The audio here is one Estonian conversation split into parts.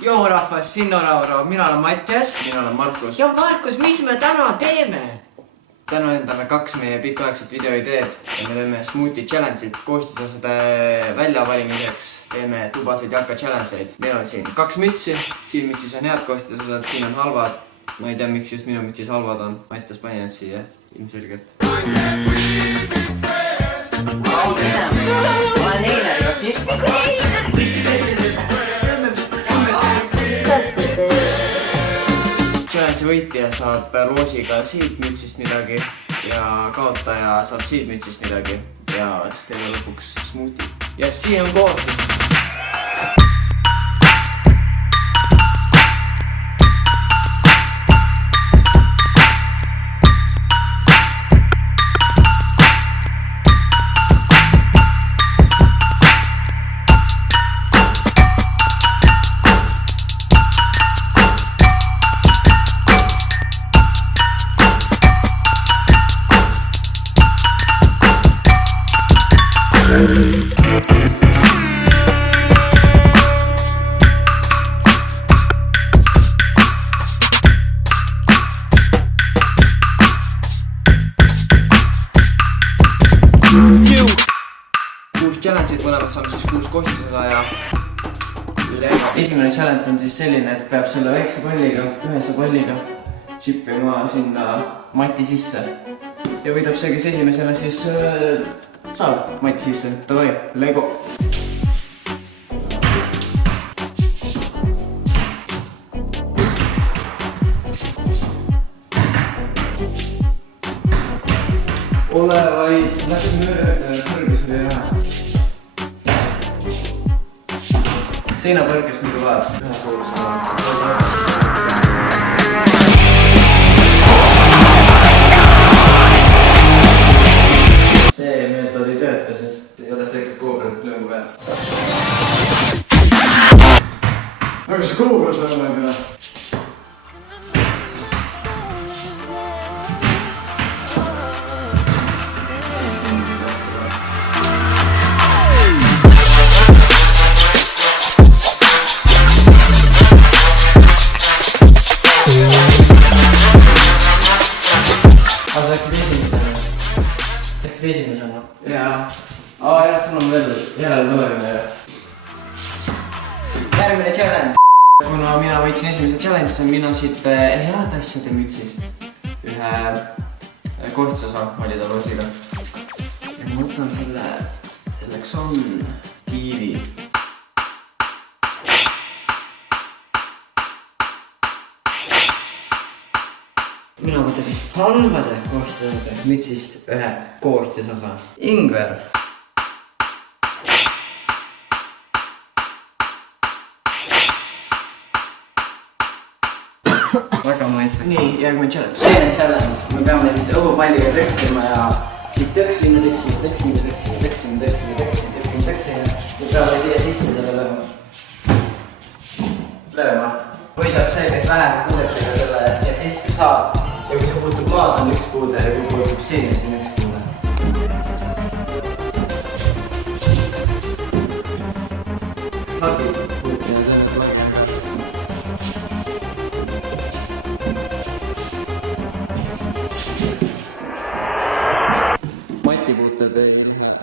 Joo rahvas, siin on Rauro, mina olen Mattias. Mina olen Markus. Ja Markus, mis me täna teeme? Täna ühendame 2 meie pikaaegset videoideed ja me teeme smoothie challenge'id koostisosade väljavalimiseks. Teeme tubaseid jalka challenge'id. Meil on siin 2 mütsi. Siin mütsis on head koostisosad, siin on halvad. Ma ei tea, miks just minu mütsis halvad on. Mattias pani need siia, ilmselgelt. Ma olen eile Challenge'i võitja saab loosiga siit mütsist midagi ja kaotaja saab siit mütsist midagi ja siis teeme lõpuks smoothie. Ja siin on koostis. Challenge'id mõlemad saame siis 6 kohtisosa ja esimene challenge on siis selline, et peab selle väikse palliga, ühese palliga shippima sinna mati sisse ja võidab see, kes esimesena siis saab mati sisse. Davai, Lego! Ole vaid, läks mööda, kõrges või ära. Seinapõrkest muidu vaad, ühe suuruse see meetod ei tööta, sest ei ole see, kes koobrat lõõmu peab. Aga see koobrat lõõmu ei pea. Läksid esimesena? Jaa. Jah, sul on veel järelevalvine. Järgmine challenge. Kuna mina võitsin esimese challenge, siis mina siit head asjade mütsist ühe kohtisosa valida loosiga. Ja ma võtan selleks on kiivi. Mina võtan siis halvade kohtisosade mütsist ühe kohtisosa. Ingver. Väga maitse. Nii, järgmine challenge. Teine challenge. Me peame siis õhupalliga tõksima ja siit tõksime. Ja peame siia sisse selle lööma. Võidab see, kes vähem puudetega selle siia sisse saab. Ja kui see puutub maad, on üks puude ja kui puutub siin, siis on üks puude. Flagi puuti ja tõenäoliselt lahti.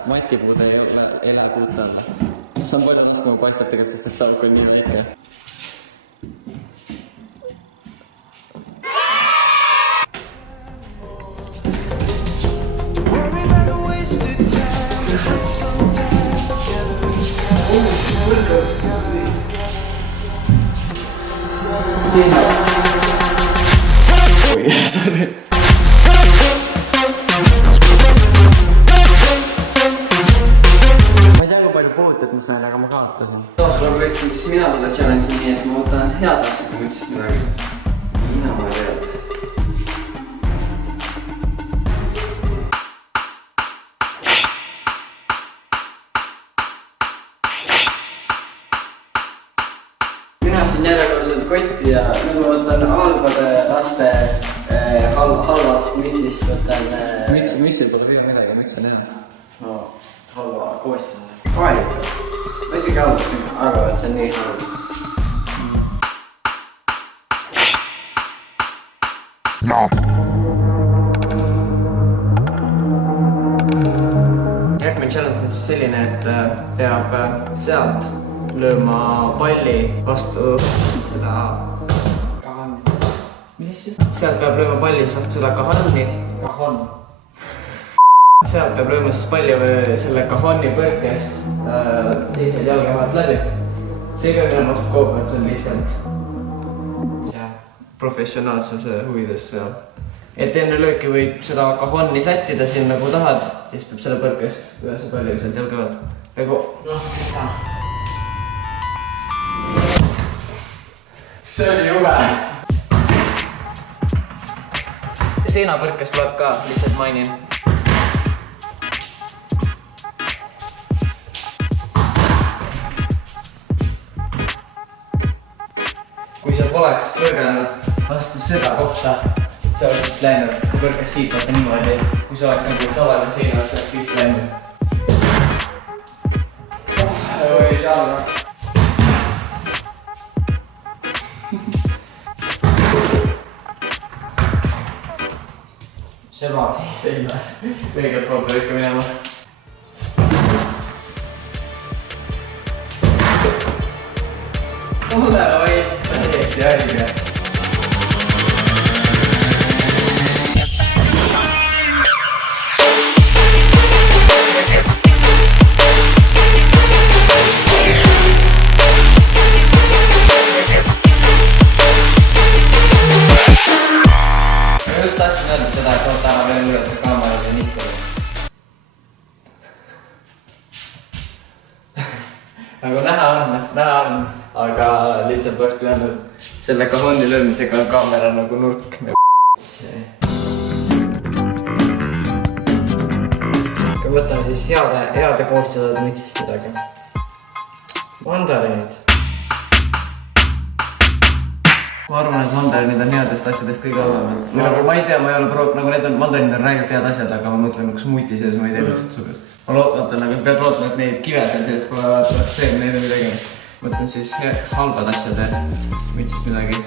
Matipuud ei lähe puute alla. See on palju raskema paistab tegelikult, sest et saab küll nii ikka. Oi, sorry. Ma ei tea, kui palju puutet ma sain, aga ma kaotasin. Taaskorda võtsin siis mina selle challenge'i nii, et ma võtan head asjad mütsist midagi. Hiina ma ei tea. Mina siin järjekordselt kotti ja nüüd ma võtan halbade laste halvast mütsist võtan... Mütsil pole veel midagi, miks ta näha? No, halva koostisena. Kaalikud. Ma isegi arvasin, et see on nii halb. Järgmine challenge on siis selline, et peab sealt lööma palli vastu seda Kahonni. Mis asja? sealt peab lööma palli vastu seda kahonni. Kahon. Sealt peab lööma siis palli selle kahonni põrkest teised jalgahad läbi. See ei pea minema vastu kaupa, et see on lihtsalt professionaalsuse huvides. Et enne lööki võib seda kahonni sättida siin nagu tahad, siis peab selle põrkest ühese palli sealt jalgahalt. Nagu, keda. See oli jube. Seinapõrkest tuleb ka, lihtsalt mainin. Kui see poleks põrganud vastu seda kohta, see oleks vist läinud, see põrkas siit vaata niimoodi. Kui see oleks nagu tavaline seina, see oleks vist läinud. Oi, jalga. Seba. Seina. Kõigepealt poole ikka minema. Ole, oi, täiesti haige. Ma just tahtsin öelda seda, et oota ära veel üle see kaamera ja nihkuda. Nagu näha on, aga lihtsalt oleks pidanud selle kahonni löömisega kaamera nagu nurk. Kui võtan siis heade koostööd mütsist midagi. Mandarinid. Ma arvan, et mandarinid on headest asjadest kõige halvemad. Nagu ma ei tea, ma ei ole proovinud, nagu need on, mandarinid on räigelt head asjad, aga ma mõtlen, kui smuuti sees, ma ei tea, mis sobib. Ma lootan, aga pead lootma, et neid kive seal sees pole vaata, see on neid midagi. Mõtlen siis halbad asjade mütsist midagi.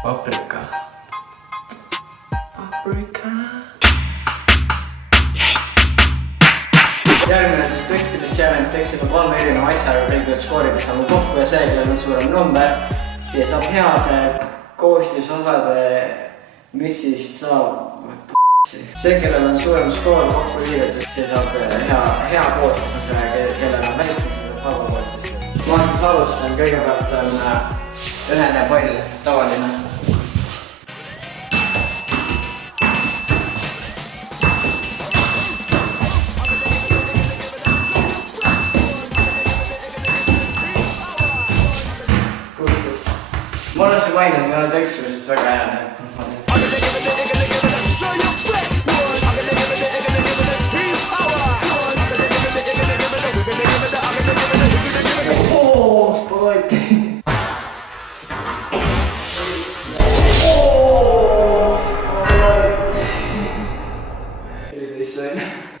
Paprika. Järgmine on siis tõksimis challenge, tõksime 3 erineva asjaga, kõigile skoorida saame kokku ja see, kellel on suurem number, siia saab heade koostisosade mütsist saab see, kellel on suurem skoor kokku liidetud, see saab hea koostisose, kellel on väiksem, see saab halva koostist. Ma siis alustan, kõigepealt on ühene pall, tavaline. Ma olen see maininud, ma olen tõksimisest väga hea näeb.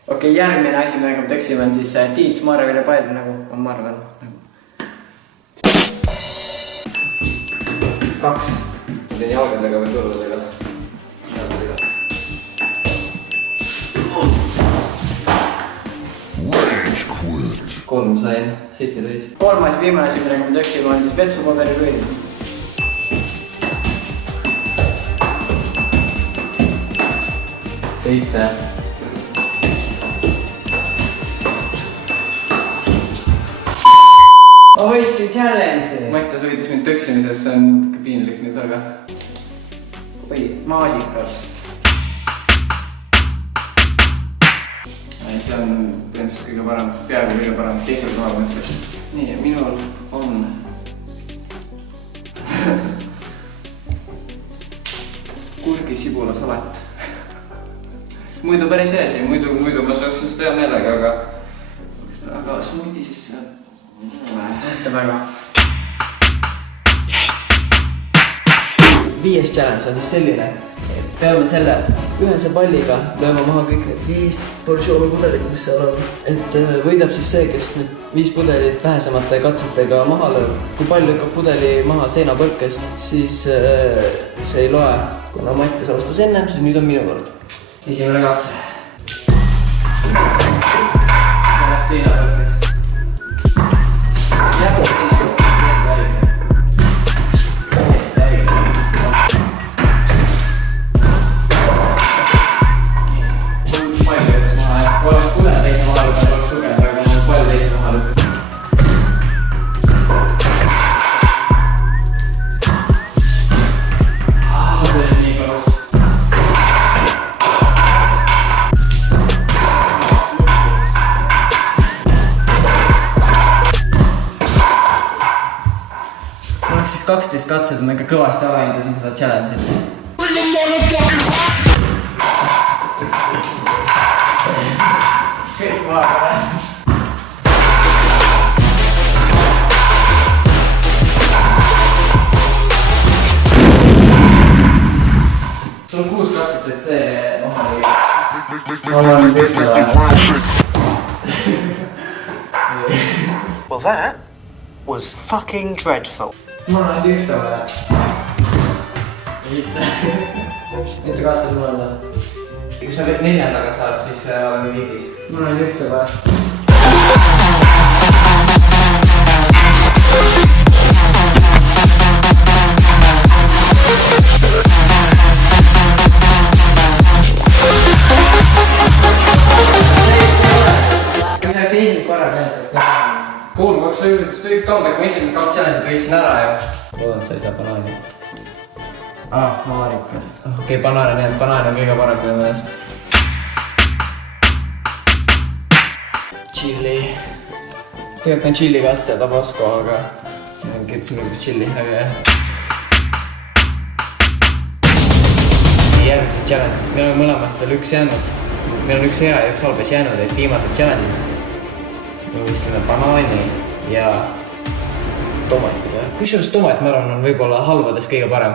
Okei, järgmine asi, millega me tõksime, on siis Tiit Marvile pall, nagu on Marvel. 2. Ma teen jalgadega või kõrvadega. Kolm sain, 17. Kolmas viimane asi, millega me tõksime, on siis vetsupaberi lõin. 7. Ma võitsin challenge'i. Mattias võitis mind tõksimisest, see on natuke piinlik nüüd, aga... Oi, maasikas. See on põhimõtteliselt kõige parem, peaaegu kõige parem, teisel kohal ma ütleks. Nii, minul on... kurgisibula salat. Muidu päris hea see, muidu ma sööksin seda hea meelega, aga smuuti sisse... Mõtle väga. 5. challenge on siis selline, et peame selle ühese palliga lööma maha kõik need 5 porsjooni pudelit, mis seal on. Et võidab siis see, kes nüüd 5 pudelit vähesemate katsetega maha lööb. Kui palju lükkab pudeli maha seinapõrkest, siis see ei loe. Kuna Mattias alustas ennem, siis nüüd on minu kord. Esimene katse. Läks seinapõrkest. Siis 12 katset ma ikka kõvasti alahindasin seda challenge'it. Kõik vaatame. Sul on 6 katset, et see maha lüüa. Well, that was fucking dreadful. Mul on ainult ühte vaja. Mitu katset mul on? Kui sa 4. saad, siis oleme viigis. Mul on ainult ühte vaja. Kui sa esimene korra peaselt ka. Kuul, kui sa üritasid kõik kambega, ma esimene 2 challenge'it võitsin ära ju. Loodan, sa ei saa banaani. Maarikas. Okei, banaan on jäänud. Banaan on kõige parem minu meelest. Chili. Tegelikult on chili kaste ja tabasco, aga kirjutasin muidugi chili, aga jah. Järgmises challenge'is meil on mõlemast veel üks jäänud. Meil on üks hea ja üks halbes jäänud, et viimases challenge'is me võistleme banaani ja tomatiga. Kusjuures tomat, ma arvan, on võib-olla halbades kõige parem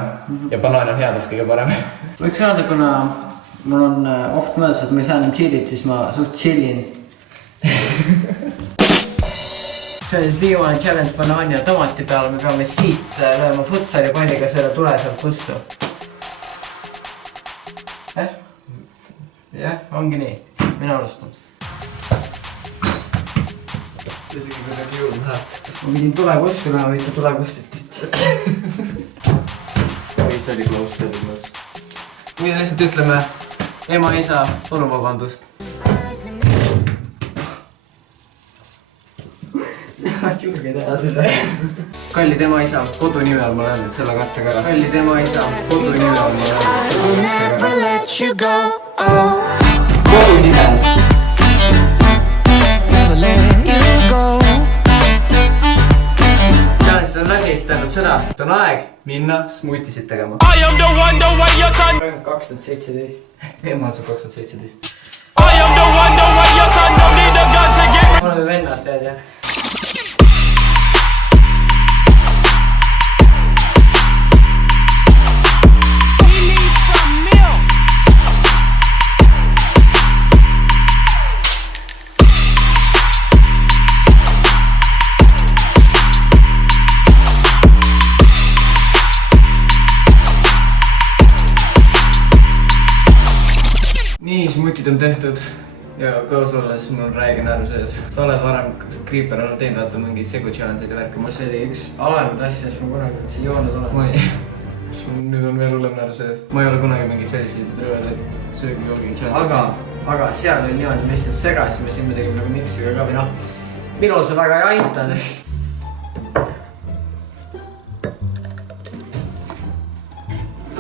ja banaan on heades kõige parem. Võiks öelda, kuna mul on oht mõeldes, et ma ei saa enam chillit, siis ma suht chillin. See on siis viimane challenge banaani ja tomati peale. Me peame siit lööma futsali palliga selle tule sealt vastu. Jah, ongi nii. Mina alustan. See isegi kuidagi juurde läheb. Ma pidin tule kustu lööma, mitte tule kustit. Või see oli close, see oli close. Või lihtsalt ütleme ema, isa, palun vabandust. Julge teha seda. Kallid ema, isa, kodu nime all ma löön nüüd selle katsega ära. Kallid ema, isa, kodu nime all ma löön nüüd selle katsega ära. Kodu nime! Challenge'id on läbi, siis tähendab seda, et on aeg minna smuutisid tegema. 2017. Ema on sul 2017. Me oleme vennad, tead jah. Nii, smutid on tehtud ja koos olla, siis mul on räige närv sees. Sa oled varem Creeper olnud teinud, vaata mingeid segu challenge'id ja värki. See oli üks alemad asja, mis ma kunagi üldse joonud olen. Nüüd on veel hullem närv sees. Ma ei ole kunagi mingeid selliseid rõvedaid söögi-joogi challenge'id. Aga seal oli niimoodi, me lihtsalt segasime, siin me tegime nagu miksiga ka või noh. Minul see väga ei aitanud.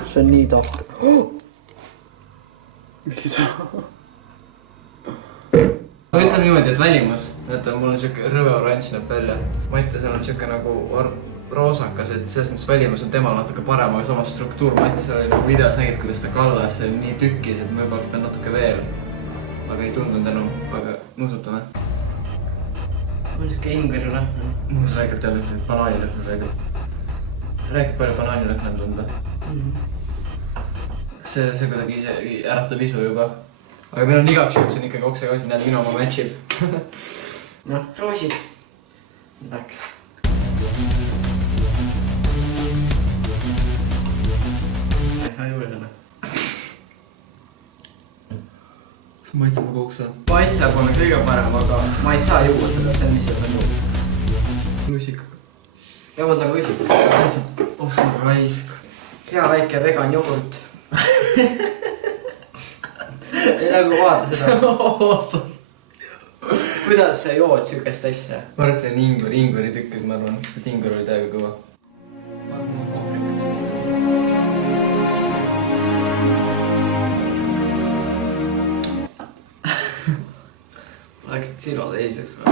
See on nii tahk. No ütleme niimoodi, et välimus, vaata mul on siuke rõve oranž näeb välja. Mattiasel on siuke nagu roosakas, et selles mõttes välimus on temal natuke parem, aga samas struktuur Mattiasel oli nagu videos nägid, kuidas ta kallas, see oli nii tükkis, et ma juba pean natuke veel. Aga ei tundunud enam, aga nuusutame. Mul on siuke ingveri lõhn. Mul on räägilt jälle, et banaanilõhn on räägilt. Räägid palju banaanilõhn on tunda. See kuidagi ise äratab isu juba. Aga meil on igaks juhuks on ikkagi oksekausid, näed minu oma matchib. Noh, roosid. Läks. Ei juurde täna. Kas maitsema kooksa? Maitse pole kõige parem, aga ma ei saa juua teda, see on lihtsalt nagu. See on lusik. Ja ma tahan lusik. Oh, see on raisk. Hea väike vegan jogurt. Ei nagu vaata seda. Kuidas sa jood sükest asja? Ma arvan, et see on ingveri tükkid, ma arvan. Et ingver oli täiega kõva. Ma arvan, ma pohriga sellist. Läksid silmad eiseks ka.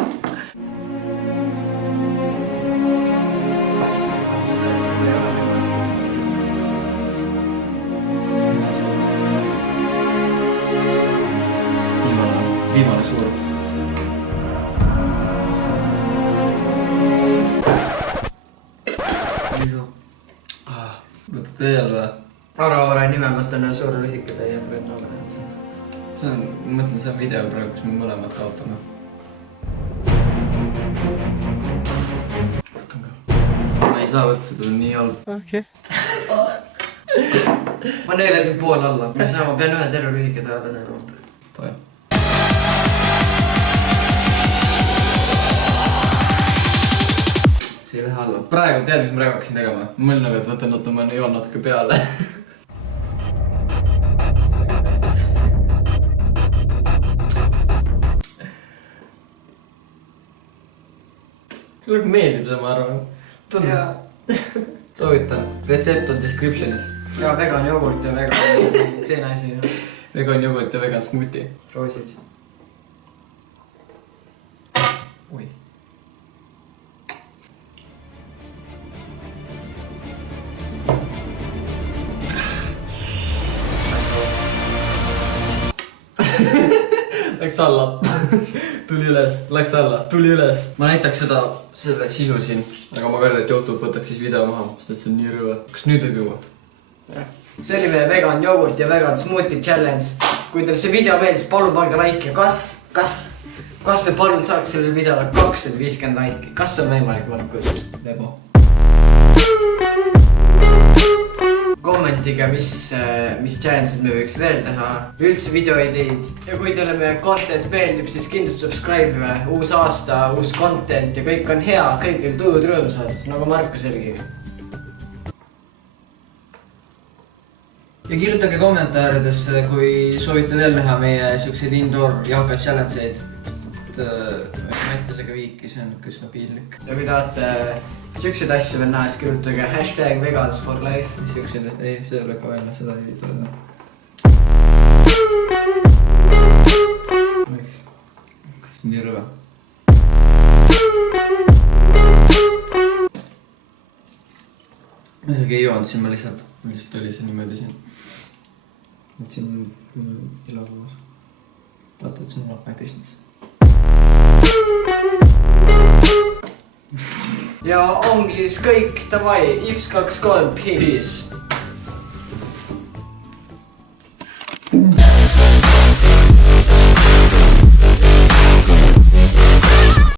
Seda ei ole võimalik. Viimane suur. Võtad veel või? Ara nime mõtlen ja suure lusikada jääb rünnale. Ma mõtlen, see on video praegu, kus me mõlemad kaotame. Võtan ka. Ma ei saa võtta, seda on nii halb. Okay. Ma neelasin pool alla. Ma pean ühe terve lusikada ära neelama. Toe. See ei lähe alla. Praegu tead, mis ma praegu hakkasin tegema? Ma mõtlen nagu, et võtan joon natuke peale. Sulle meeldib see, ma arvan. Soovitan. Retsept on descriptionis. Ja vegan jogurt ja vegan teine asi. Vegan jogurt ja vegan smoothie. Roosid. Oi. Läks alla. Tuli üles, läks alla, tuli üles. Ma näitaks seda sisu siin, aga ma kardan, et YouTube võtaks siis video maha, sest et see on nii rõve. Kas nüüd võib juua? See oli meie vegan jogurt ja vegan smoothie challenge. Kui teil see video meeldis, palun pange like ja kas me palun saaks sellele videole 250 like? Kas on võimalik, Markus? Lebo. Kommentige, mis challenge'id me võiks veel teha, üldse videoideid. Ja kui teile meie content meeldib, siis kindlasti subscribe. Uus aasta, uus content ja kõik on hea, kõigil tujud rõõmsad, nagu Markuselgi. Ja kirjutage kommentaaridesse, kui soovite veel näha meie siukseid indoor jalka challenge'eid. Mattisega viiki, see on üsna piinlik. Ja kui tahate siukseid asju veel näha, siis kirjutage #vegansforlife. Siukseid, ei, see ei ole ka välja, seda ei tule näha. Miks? Kas nii rõve? Ma isegi ei joonud siin, ma lihtsalt oli see niimoodi siin. Et siin ilakuus. Vaata, et see on not my business. Ja ongi siis kõik, davai, 1, 2, 3, peace.